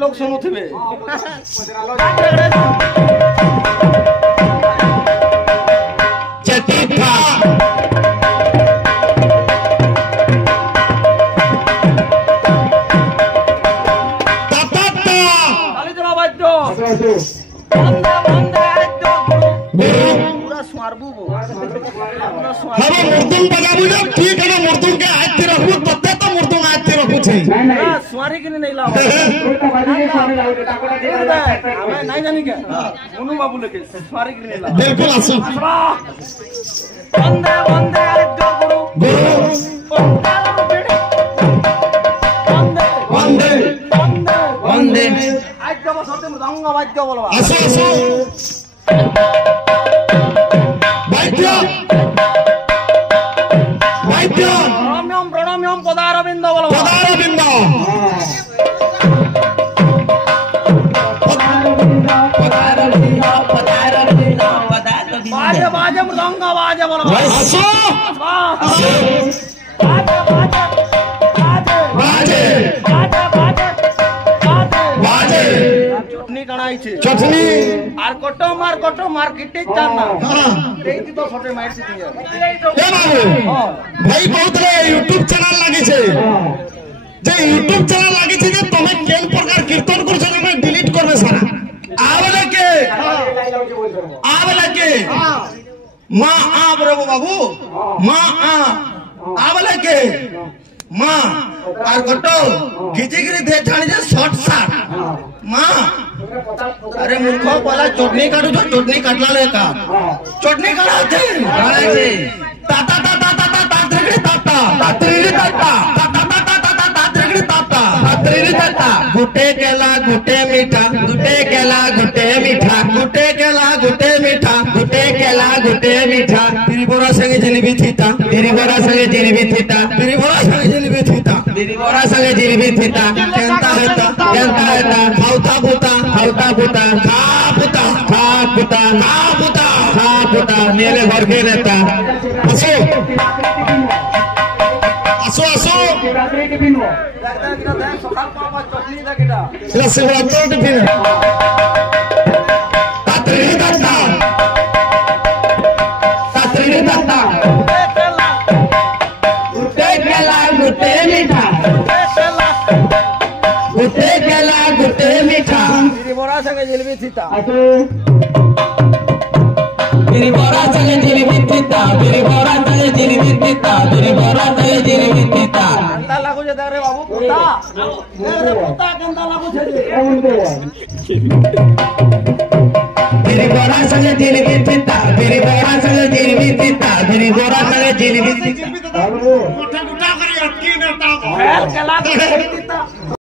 लोग सुनुथिबे चतीथा ततता खाली जरा बाजो बंदे बंदे आजो पूरा स्वारबू पूरा स्वार हम मुर्दुंग बजाबू जो ठीक है मुर्दुंग के आयत रखू तते तो मुर्दुंग आयत रखू छे ना स्वारी के नहीं लाओ हमें नहीं जानी क्या मुनु बाबू लेके स्वारी के नहीं लाओ बिल्कुल असु बंदे बंदे आजो गुरु वंदे बंदे वंदे आजो बस होते मृदंग बाजो बोलवा असु असु वैद्य वैद्य प्रणम्यम पदारविंद बोलवा पदारविंद बाजे बाजे मृदंग बाजे बोलवा असु बाजे बाजे बाजे बाजे बाजे बाजे बाजे चटनी कणाई छे चटनी আর কত মার কিটে চান না এইটি তো ছোট মাইর ছি দিয়া ए बाबू भाई बहुत रे यूट्यूब चैनल लागी छे जे यूट्यूब चैनल लागी छे जे तमे केन प्रकार कीर्तन कर छे तमे डिलीट करबे सारा आवेला के मां आ प्रभु बाबू मां आ आवेला के मां आर कटो घिची गिरी दे छाणी जे शॉर्ट शॉट मां अरे मूर्ख पहला चटनी काटू जो चटनी काटला ले का चटनी काढाते काढायचे ताता ताता ताता तात्रेगडी ताता तात्रेगडी ताता ताता ताता ताता तात्रेगडी ताता तात्रेगडी ताता गुटे केला गुटे मीठा गुटे केला गुटे मीठा गुटे केला गुटे मीठा गुटे केला गुटे मीठा तेरी बोरा संगे जलेबी थीता तेरी बोरा संगे जलेबी थीता तेरी बोरा संगे जलेबी थीता तेरी बोरा संगे जलेबी थीता केंता हेता खाउता पुता खाउता पुता खा पुता खा पुता खा पुता खा पुता मेले भर के रहता असो असो असो সকাল পাবা চটনি দা কিটা लसे वाला तो टिफिन तात्रेगडी ताता तात्रेगडी ताता गुटे केला गुटे मीठा गुटे केला गुटे मीठा मेरी बोरा संगे जलेबी थीता मेरी बोरा संगे जलेबी थीता मेरी बोरा संगे जलेबी थीता मेरी बोरा संगे जलेबी थीता কেনতা লাগু যে দেখ রে বাবু পোতা রে পোতা কেনতা লাগু ছে যে मेरी बोरा संगे जलेबी थीता मेरी बोरा संगे जलेबी थीता मेरी बोरा संगे जलेबी थीता गुटा गुटा करी अटकी नेता केला